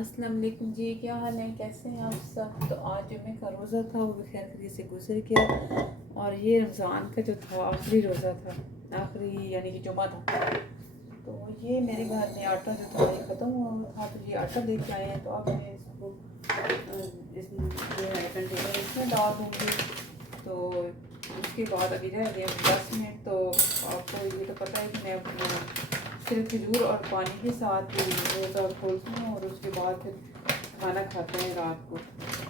अस्सलाम वालेकुम जी, क्या हाल है, कैसे हैं आप सब। तो आज जुम्मे का रोज़ा था, वो खैर खैरियत से गुजर गया। और ये रमज़ान का जो था आखिरी रोज़ा था, आखिरी यानी कि जुम्मा था। तो ये मेरे घर में आटा जो था ये ख़त्म हुआ था, तो ये आटा लेके आए हैं। तो अब मैं इसको जो है कंटेनर इसमें डाल दूँगी। तो उसके बाद अभी रह गए 10 मिनट। तो आपको ये तो पता है कि मैं सिर्फ खजूर और पानी के साथ रोज़ा खोलती हूँ और उसके बाद फिर खाना खाते हैं रात को।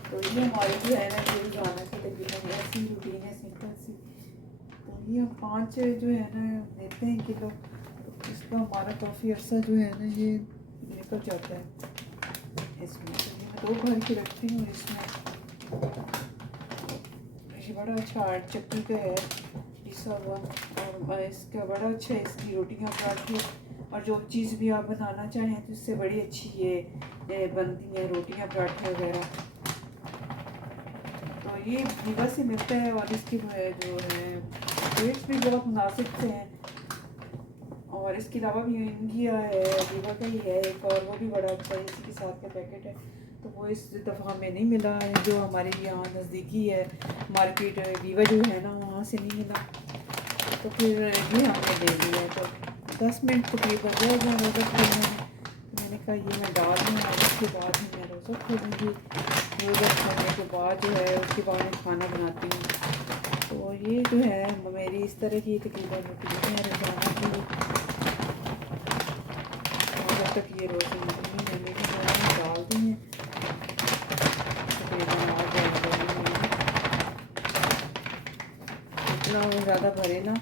तो ये हमारी जो है ना ये रोज़ाना की तकरीबन ऐसी रूटीन है, सिंपल सी। तो ये हम 5 जो है ना लेते हैं किलो, तो इसका हमारा काफ़ी अर्सा जो है ना ये निकल जाता है इसमें। तो ये मैं 2 भर के रखती हूँ इसमें। ये बड़ा अच्छा आर्ट चक्की का है पिसा हुआ, और इसका बड़ा अच्छा है, इसकी रोटियाँ पराठे और जो चीज़ भी आप बनाना चाहें तो इससे बड़ी अच्छी ये बनती हैं रोटियाँ पराठे वगैरह। तो ये वीवा से मिलता है और इसकी जो है रेट्स भी बहुत मुनासिब से हैं। और इसके अलावा भी इंडिया है, वीवा का ही है एक, और वो भी बड़ा अच्छा है, इसी के साथ का पैकेट है। तो वो इस दफ़ा हमें नहीं मिला है, जो हमारे यहाँ नज़दीकी है मार्केट वीवा जो है ना वहाँ से नहीं मिला। तो फिर ये हमने ले लिया। तो 10 मिनट तकरीबन रह गया रोज़ा खोलने में। तो मैंने कहा ये मैं डाल दूँ और उसके बाद ही मैं रोज़ा खोलूँगी। रोज़ा खोलने के बाद जो है उसके बाद मैं खाना बनाती हूँ। तो ये जो है मेरी इस तरह की तकरीबन रूटीन है रोज़ाना की। और जब तक ये रोटी नहीं मैंने भी जो है डाल दी हैं तकरीबन आ जाएगा। इतना वो ज़्यादा भरे ना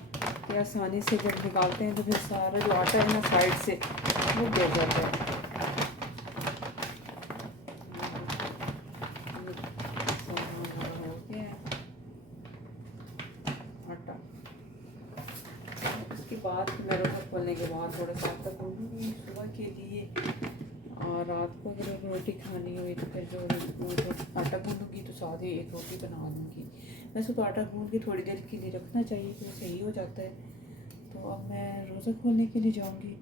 कि आसानी से जब निकालते हैं तो फिर सारा जो आटा है ना साइड से वो गिर जाता है। हो गया है आटा। उसके बाद मैं रोज़ा खोलने के बाद थोड़ा सा आटा गूँधूँगी सुबह के लिए, और रात को अगर रोटी खानी हुई तो फिर जो आटा गूँधूँगी तो साथ ही एक रोटी बना लूँगी। वैसे तो आटा गूँध के थोड़ी देर के लिए रखना चाहिए तो सही हो जाता है। तो अब मैं रोज़ा खोलने के लिए जाऊँगी।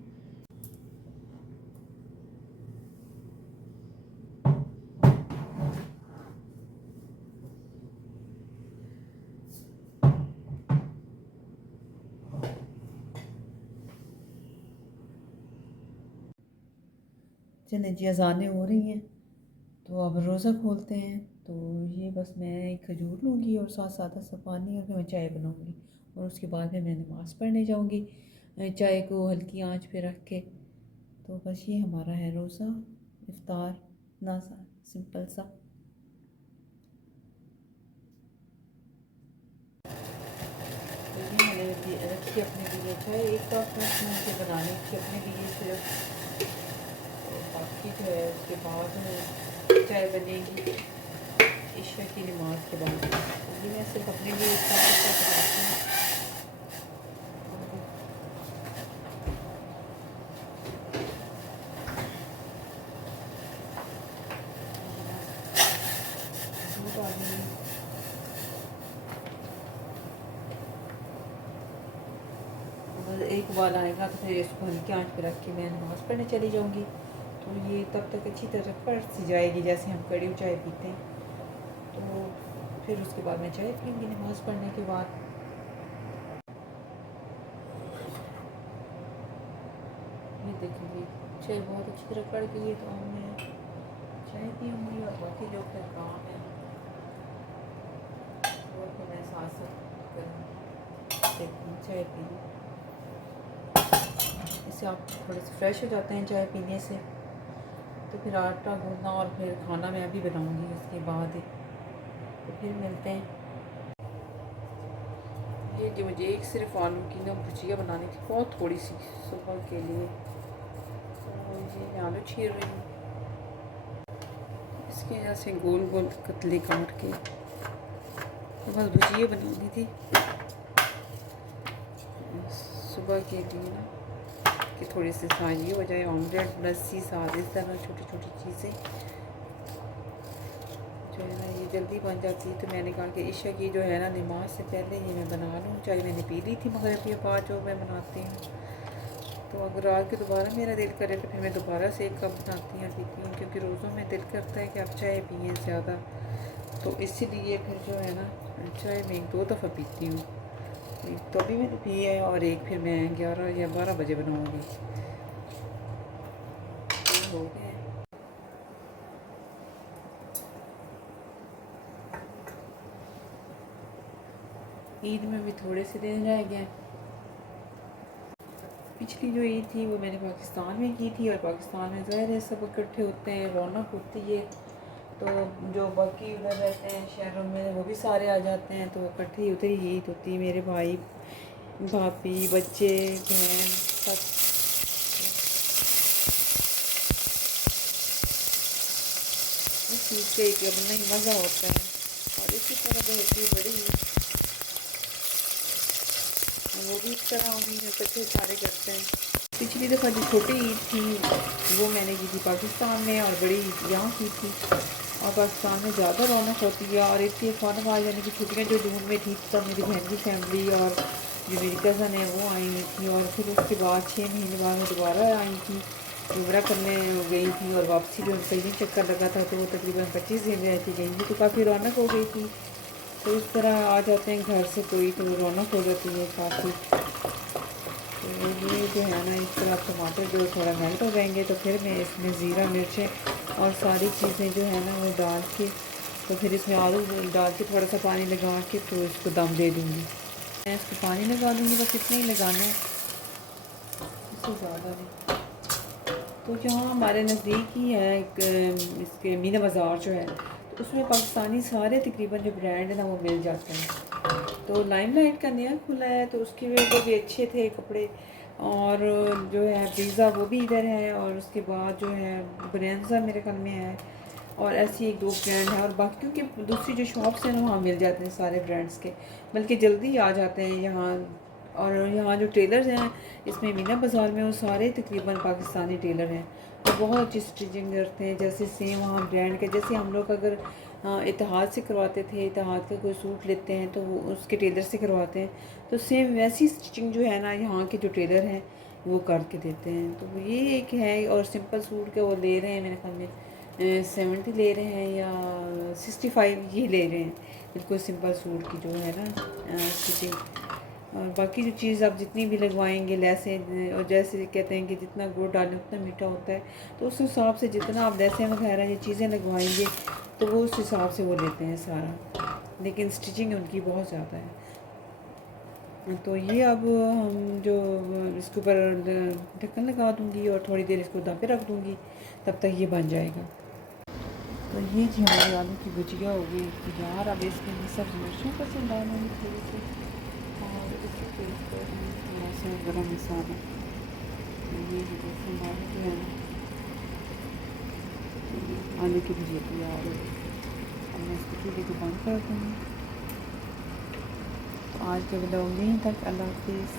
चलें जी, अज़ानें हो रही हैं तो अब रोज़ा खोलते हैं। तो ये बस मैं एक खजूर लूँगी और साथ साथ सा पानी, और फिर मैं चाय बनाऊँगी और उसके बाद फिर मैं नमाज़ पढ़ने जाऊँगी चाय को हल्की आंच पे रख के। तो बस ये हमारा है रोज़ा इफ्तार, ना सा सिंपल सा। तो ये मैंने रखी अपने लिए चाय, एक कप मुझे बनाने की अपने लिए सिर्फ। तो बाकी जो है उसके बाद चाय बनेगी इशा की नमाज के बाद। ये मैं सिर्फ अपने लिए एक कप बनाती हूँ। दूध आ गई, एक उबाल आएगा तो फिर इसको हल्की आंच पर रख के मैं नमाज़ पढ़ने चली जाऊँगी। तो ये तब तक अच्छी तरह पड़ सी जाएगी जैसे हम कड़ी चाय पीते हैं। तो फिर उसके बाद मैं चाय पीऊँगी नमाज़ पढ़ने के बाद। ये देखिए चाय बहुत अच्छी तरह पड़ गई है, तो अब मैं चाय पीऊँगी और बाकी जो फिर काम है वो फिर मैं साथ साथ चाय पी लूँ। इससे आप थोड़े से फ्रेश हो जाते हैं चाय पीने से। तो फिर आटा गूँथना और फिर खाना मैं अभी बनाऊँगी उसके बाद। तो फिर मिलते हैं। ये जो मुझे एक सिर्फ आलू की ना भुजिया बनानी थी, बहुत थोड़ी सी सुबह के लिए। तो ये मैं आलू छील रही हूँ, इसके यहाँ से गोल गोल कतले काट के तो बस भुजिया बनानी थी सुबह के लिए ना, कि थोड़ी सी साजी हो जाए, ऑमलेट लस्सी साथ इस तरह छोटी छोटी चीज़ें जो है ना ये जल्दी बन जाती है। तो मैंने कहा कि ईशा की जो है ना नमाज से पहले ये मैं बना लूँ। चाय मैंने पी ली थी मगरिब के बाद जो मैं बनाती हूँ। तो अगर रात के दोबारा मेरा दिल करे तो फिर मैं दोबारा से एक कप बनाती हूँ पीती हूँ, क्योंकि रोज़ों में दिल करता है कि आप चाय पिए ज़्यादा, तो इसीलिए फिर जो है ना चाय मैं 1-2 दफ़ा पीती हूँ। एक तो अभी मैंने पी है और एक फिर मैं 11 या 12 बजे बनाऊँगी। हो गया। ईद में भी थोड़े से दिन रह गए। पिछली जो ईद थी वो मैंने पाकिस्तान में की थी, और पाकिस्तान में ज़ाहिर है सब इकट्ठे होते हैं, रौनक होती है, तो जो बाकी उधर रहते हैं शहरों में वो भी सारे आ जाते हैं, तो इकट्ठी उधर ही ईद होती है। मेरे भाई भाभी बच्चे बहन सब इस चीज़ का एक अपना ही मज़ा होता है। और इसी तरह जो होती है बड़ी ईद, वो भी इस तरह होगी इकट्ठे सारे करते हैं। पिछली दफ़ा जो छोटी ईद थी वो मैंने की थी पाकिस्तान में, और बड़ी ईद यहाँ की थी। और पाकिस्तान में ज़्यादा रौनक होती है, और इतनी खानवा यानी कि छुट्टियाँ जो जून में थी तब मेरी बहन की फैमिली और जो मेरी कज़न है वो आई हुई थी, और फिर उसके बाद 6 महीने बाद मैं दोबारा आई थी, उम्रा करने गई थी, और वापसी भी उनका ही चक्कर लगा था, तो वो तकरीबन 25 दिन रहती गई थी, तो काफ़ी रौनक हो गई थी। तो इस तरह आ जाते हैं घर से कोई, तो रौनक हो जाती है काफ़ी। तो ये जो है ना इस तरह टमाटर जो थोड़ा मेल्ट हो जाएंगे तो फिर मैं इसमें ज़ीरा मिर्चें और सारी चीज़ें जो है ना वो डाल के, तो फिर इसमें आलू डाल के थोड़ा सा पानी लगा के तो इसको दम दे दूँगी। मैं इसको पानी लगा दूँगी, बस इतना ही लगाना है, इससे ज़्यादा नहीं। तो जहाँ हमारे नज़दीक ही है एक इसके मीना बाज़ार जो है, तो उसमें पाकिस्तानी सारे तकरीबन जो ब्रांड है ना वो मिल जाते हैं। तो लाइमलाइट का नया खुला है, तो उसके वो भी अच्छे थे कपड़े, और जो है पिज़्ज़ा वो भी इधर है, और उसके बाद जो है बोनेंजा मेरे ख्याल में है, और ऐसी 1-2 ब्रांड है, और बाकी क्योंकि दूसरी जो शॉप्स हैं ना वहाँ मिल जाते हैं सारे ब्रांड्स के, बल्कि जल्दी आ जाते हैं यहाँ। और यहाँ जो टेलर्स हैं इसमें मीना बाज़ार में वो सारे तकरीबन पाकिस्तानी टेलर हैं, तो बहुत अच्छी स्टिचिंग करते हैं, जैसे सेम वहाँ ब्रांड के, जैसे हम लोग अगर इतिहाद से करवाते थे, इतिहाद का कोई सूट लेते हैं तो वो उसके टेलर से करवाते हैं, तो सेम वैसी स्टिचिंग जो है ना यहाँ के जो टेलर हैं वो करके देते हैं। तो ये एक है, और सिंपल सूट के वो ले रहे हैं मेरे ख्याल में 70 ले रहे हैं या 65 ये ले रहे हैं, बिल्कुल सिंपल सूट की जो है ना स्टिचिंग। और बाकी जो चीज़ आप जितनी भी लगवाएंगे लेसें, और जैसे कहते हैं कि जितना गुड़ डालें उतना मीठा होता है, तो उस हिसाब से जितना आप लेसें वगैरह ये चीज़ें लगवाएंगे तो वो उस हिसाब से वो लेते हैं सारा, लेकिन स्टिचिंग उनकी बहुत ज़्यादा है। तो ये अब हम जो इसके ऊपर ढक्कन लगा दूँगी और थोड़ी देर इसको दम पे रख दूँगी, तब तक ये बन जाएगा। तो ये थी हमारी आलू की भुजिया हो गई यार। अब इसमें सब्ज़ी मिर्चों का से डालेंगे थोड़ी सी, और इसके ऊपर थोड़ा सा गरम मसाला, ये जैसे हमारे जो है ना आलू की भुजिया तैयार हो गई। अब मैं इसको चूल्हे को बंद कर दूँगी। तो आज के ब्लॉग यहीं तक, अल्लाह हाफिज़।